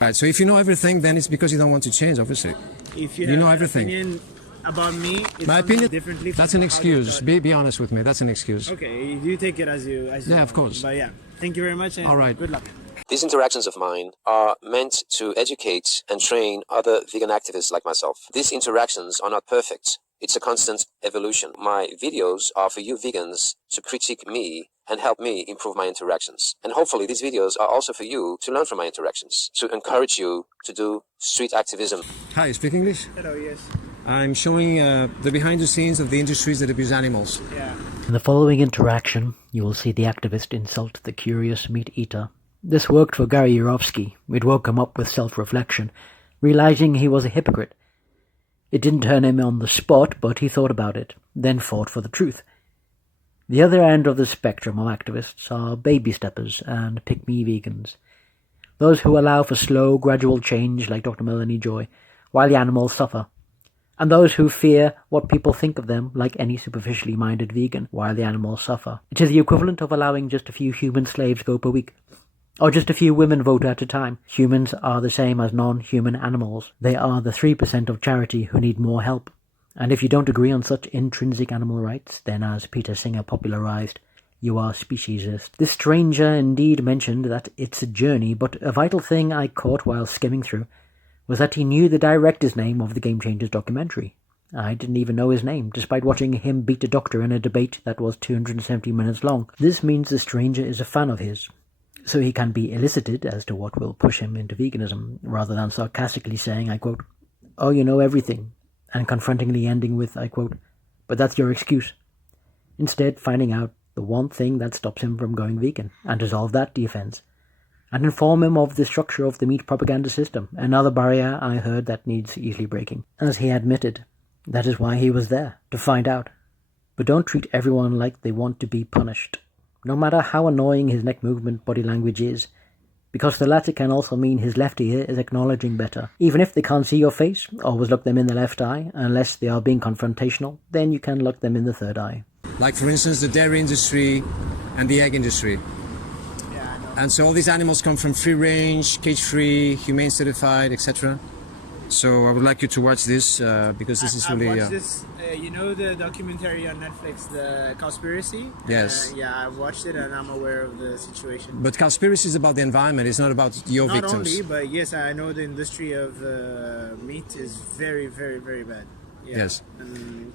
Right, so if you know everything, then it's because you don't want to change, obviously. If you know have everything. An opinion about me, it's My opinion, differently. That's an excuse. Be honest with me. That's an excuse. Okay, you take it as you. Yeah, of course. But yeah, thank you very much. And all right. Good luck. These interactions of mine are meant to educate and train other vegan activists like myself. These interactions are not perfect. It's a constant evolution. My videos are for you vegans to critique me and help me improve my interactions. And hopefully these videos are also for you to learn from my interactions, to encourage you to do street activism. Hi, you speak English? Hello, yes. I'm showing the behind the scenes of the industries that abuse animals. Yeah. In the following interaction, you will see the activist insult the curious meat eater. This worked for Gary Yourofsky. It woke him up with self-reflection, realizing he was a hypocrite. It didn't turn him on the spot, but he thought about it, then fought for the truth. The other end of the spectrum of activists are baby steppers and pick-me vegans. Those who allow for slow, gradual change like Dr. Melanie Joy, while the animals suffer. And those who fear what people think of them like any superficially minded vegan, while the animals suffer. It is the equivalent of allowing just a few human slaves go per week. Or just a few women vote at a time. Humans are the same as non-human animals. They are the 3% of charity who need more help. And if you don't agree on such intrinsic animal rights, then as Peter Singer popularized, you are speciesist. This stranger indeed mentioned that it's a journey, but a vital thing I caught while skimming through was that he knew the director's name of the Game Changers documentary. I didn't even know his name, despite watching him beat a doctor in a debate that was 270 minutes long. This means the stranger is a fan of his. So he can be elicited as to what will push him into veganism, rather than sarcastically saying, I quote, "Oh, you know everything," and confrontingly ending with, I quote, "But that's your excuse." Instead, finding out the one thing that stops him from going vegan, and resolve that defense, and inform him of the structure of the meat propaganda system, another barrier I heard that needs easily breaking. As he admitted, that is why he was there, to find out. But don't treat everyone like they want to be punished, no matter how annoying his neck movement body language is, because the latter can also mean his left ear is acknowledging better. Even if they can't see your face, always look them in the left eye, unless they are being confrontational, then you can look them in the third eye. Like, for instance, the dairy industry and the egg industry. Yeah, I know. And so all these animals come from free range, cage-free, humane certified, etc. So I would like you to watch this because this is really... I've watched this, you know the documentary on Netflix, The Cowspiracy? Yes. Yeah, I've watched it and I'm aware of the situation. But Cowspiracy is about the environment, it's not about your Not victims. only, but yes, I know the industry of meat is very, very, very bad. Yeah. Yes. And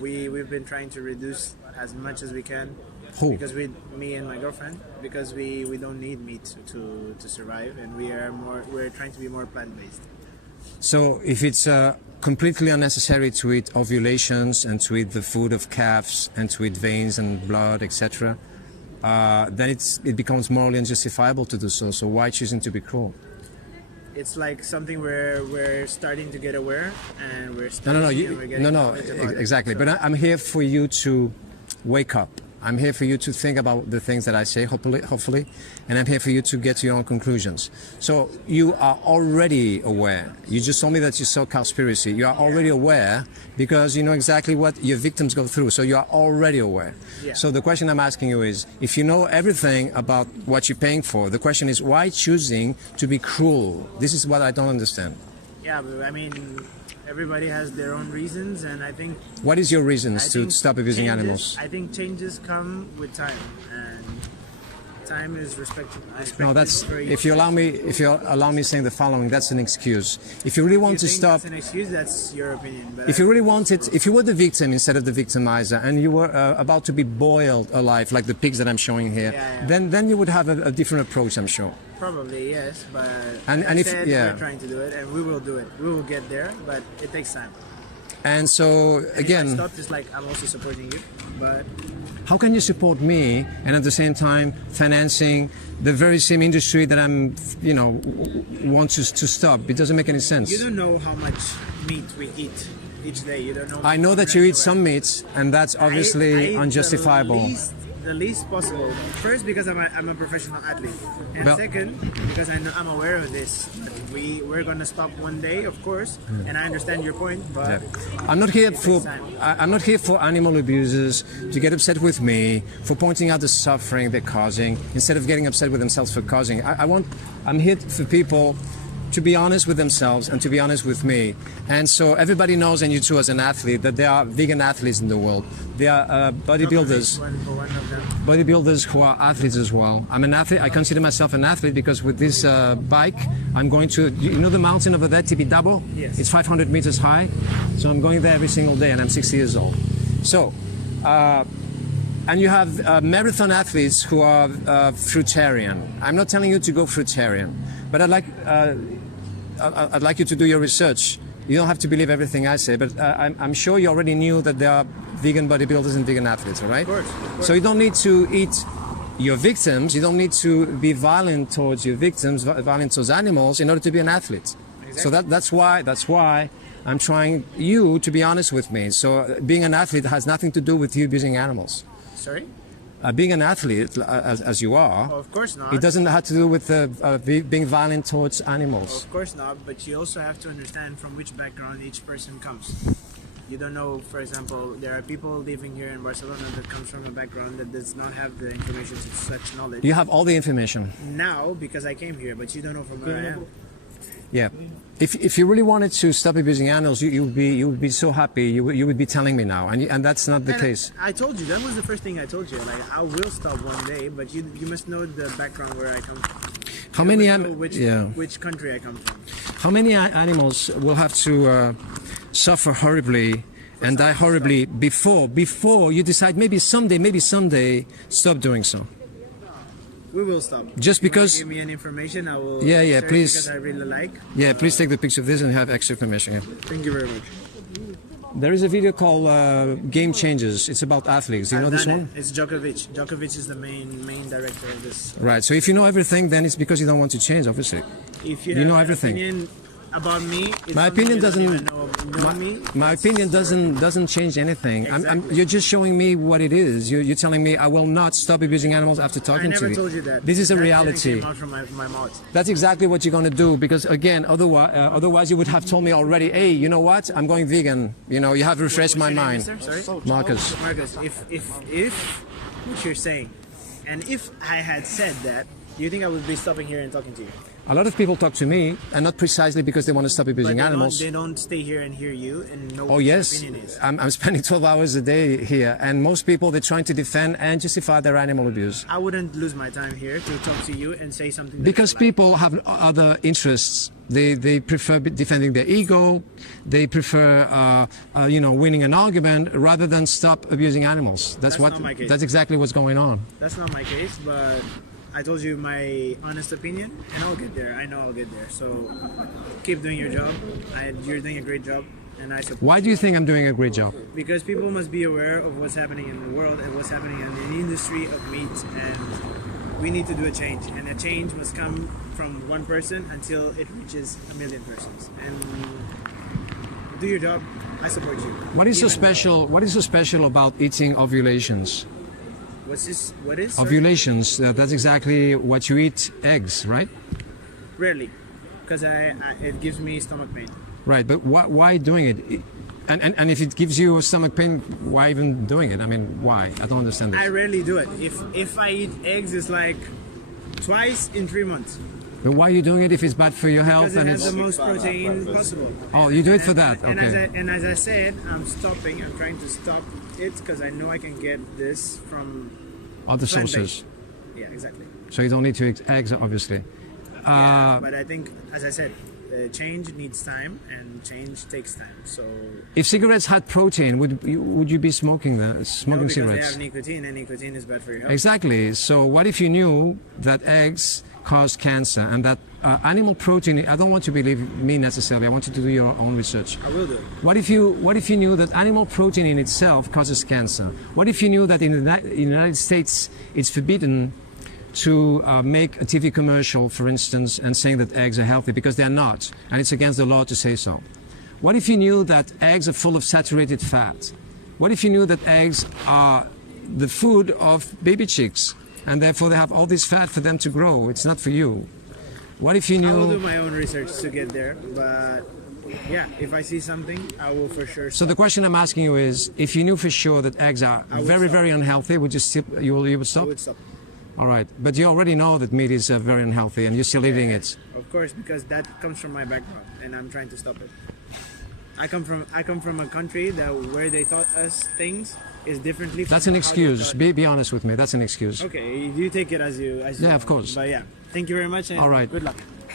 we've been trying to reduce as much as we can. Who? Because me and my girlfriend, because we don't need meat to survive, and we're trying to be more plant-based. So if it's completely unnecessary to eat ovulations and to eat the food of calves and to eat veins and blood, etc., then it becomes morally unjustifiable to do so. So why choosing to be cruel? It's like something where we're starting to get aware, and we're exactly. But I'm here for you to wake up. I'm here for you to think about the things that I say, hopefully, and I'm here for you to get to your own conclusions. So you are already aware. You just told me that you saw Cowspiracy. You are already aware because you know exactly what your victims go through. So you are already aware. Yeah. So the question I'm asking you is, if you know everything about what you're paying for, the question is, why choosing to be cruel? This is what I don't understand. Yeah, but I mean, everybody has their own reasons, and I think... What is your reasons to stop abusing animals? I think changes come with time, and time is respected. No, that's... If you allow me saying the following, that's an excuse. If you really want to stop... That's an excuse, that's your opinion. But if you really wanted... If you were the victim instead of the victimizer, and you were about to be boiled alive, like the pigs that I'm showing here, then you would have a different approach, I'm sure. Probably, yes, but we're trying to do it, and we will do it. We will get there, but it takes time. And so, again... If I stop, it's like I'm also supporting you, but... How can you support me and at the same time financing the very same industry that I'm, want to stop? It doesn't make any sense. You don't know how much meat we eat each day. You don't know. I know that you eat some meat, and that's obviously unjustifiable. The least possible. First, because I'm a professional athlete, and second, because I'm aware of this. We're gonna stop one day, of course, and I understand your point. But I'm not here for animal abusers to get upset with me for pointing out the suffering they're causing instead of getting upset with themselves for causing. I'm here for people to be honest with themselves and to be honest with me. And so everybody knows, and you too as an athlete, that there are vegan athletes in the world. There are bodybuilders, bodybuilders who are athletes as well. I'm an athlete. I consider myself an athlete because with this bike, I'm going to, you know the mountain over there, Tibidabo? Yes. It's 500 meters high. So I'm going there every single day, and I'm 60 years old. So, and you have marathon athletes who are fruitarian. I'm not telling you to go fruitarian, but I'd like you to do your research. You don't have to believe everything I say, but I'm sure you already knew that there are vegan bodybuilders and vegan athletes, all right? Of course. So you don't need to eat your victims. You don't need to be violent towards your victims, violent towards animals in order to be an athlete. Exactly. So that's why I'm trying you to be honest with me. So being an athlete has nothing to do with you abusing animals. Sorry? Being an athlete, as you are, Well, of course not. it doesn't have to do with being violent towards animals. Of course not, but you also have to understand from which background each person comes. You don't know, for example, there are people living here in Barcelona that comes from a background that does not have the information to such knowledge. You have all the information. Now, because I came here, but you don't know from where I am. Yeah. If you really wanted to stop abusing animals, you would be so happy. You would be telling me now, and that's not the case. I told you, that was the first thing I told you. Like, I will stop one day, but you must know the background where I come from. How many? Which country I come from. How many animals will have to suffer horribly and die horribly before you decide maybe someday stop doing so? We will stop. Just because. Give me any information, I will. Yeah, share please. Because I really like. Yeah, please take the picture of this and have extra information. Yeah. Thank you very much. There is a video called Game Changers. It's about athletes. You know this one? It's Djokovic. Djokovic is the main director of this. Right. So if you know everything, then it's because you don't want to change, obviously. If you have know an everything. Opinion about me, it's My something opinion you don't doesn't. even know me. My opinion doesn't change anything. Exactly. You're just showing me what it is. You're telling me I will not stop abusing animals after talking to you. I never told you that. This is a That reality. came out from my mouth. That's exactly what you're going to do, because again, otherwise you would have told me already. Hey, you know what? I'm going vegan. You know, you have refreshed my mind. Sorry, Marcus. Marcus. If what you're saying, and if I had said that, do you think I would be stopping here and talking to you? A lot of people talk to me, and not precisely because they want to stop abusing animals. They don't stay here and hear you and know Oh what yes, your opinion is. I'm spending 12 hours a day here, and most people, they're trying to defend and justify their animal abuse. I wouldn't lose my time here to talk to you and say something. Because people have other interests. They prefer defending their ego. They prefer, winning an argument rather than stop abusing animals. That's not my case. That's exactly what's going on. That's not my case, but I told you my honest opinion, and I'll get there. I know I'll get there. So keep doing your job. You're doing a great job, and I support. Why do you think I'm doing a great job? Because people must be aware of what's happening in the world and what's happening in the industry of meat, and we need to do a change. And a change must come from one person until it reaches 1 million persons. And do your job. I support you. What is so special? What is so special about eating ovulations? What's this? What is? Sorry? Ovulations. That's exactly what you eat. Eggs, right? Rarely, because it gives me stomach pain. Right, but why doing it? And if it gives you stomach pain, why even doing it? I mean, why? I don't understand this. I rarely do it. If I eat eggs, it's like twice in 3 months. But why are you doing it if it's bad for your health? Because it And has it's the most protein possible. Oh, you do it for that? Okay. And as I said, I'm trying to stop it because I know I can get this from Other plant-based. sources. Yeah, exactly. So you don't need to eat eggs, obviously. Yeah, but I think, as I said, change needs time, and change takes time. So If cigarettes had protein, would you be smoking no, smoking because cigarettes? they have nicotine, and nicotine is bad for your health. Exactly. So what if you knew that eggs cause cancer and that animal protein? I don't want to believe me necessarily. I want you to do your own research. I will do it. What if you knew that animal protein in itself causes cancer? What if you knew that in the United States it's forbidden to make a TV commercial, for instance, and saying that eggs are healthy because they're not, and it's against the law to say so? What if you knew that eggs are full of saturated fat? What if you knew that eggs are the food of baby chicks, and therefore they have all this fat for them to grow? It's not for you. What if you I will do knew? my own research to get there, but yeah, if I see something, I will for sure. So the question I'm asking you is, if you knew for sure that eggs are very, stop. very unhealthy, would you you would I stop? would stop. All right, but you already know that meat is very unhealthy, and you're still eating it. Of course, because that comes from my background, and I'm trying to stop it. I come from a country that where they taught us things is differently. That's from an how they excuse. taught- Be honest with me. That's an excuse. Okay, you take it as you. Yeah, of course. But yeah, thank you very much. And All right. Good luck.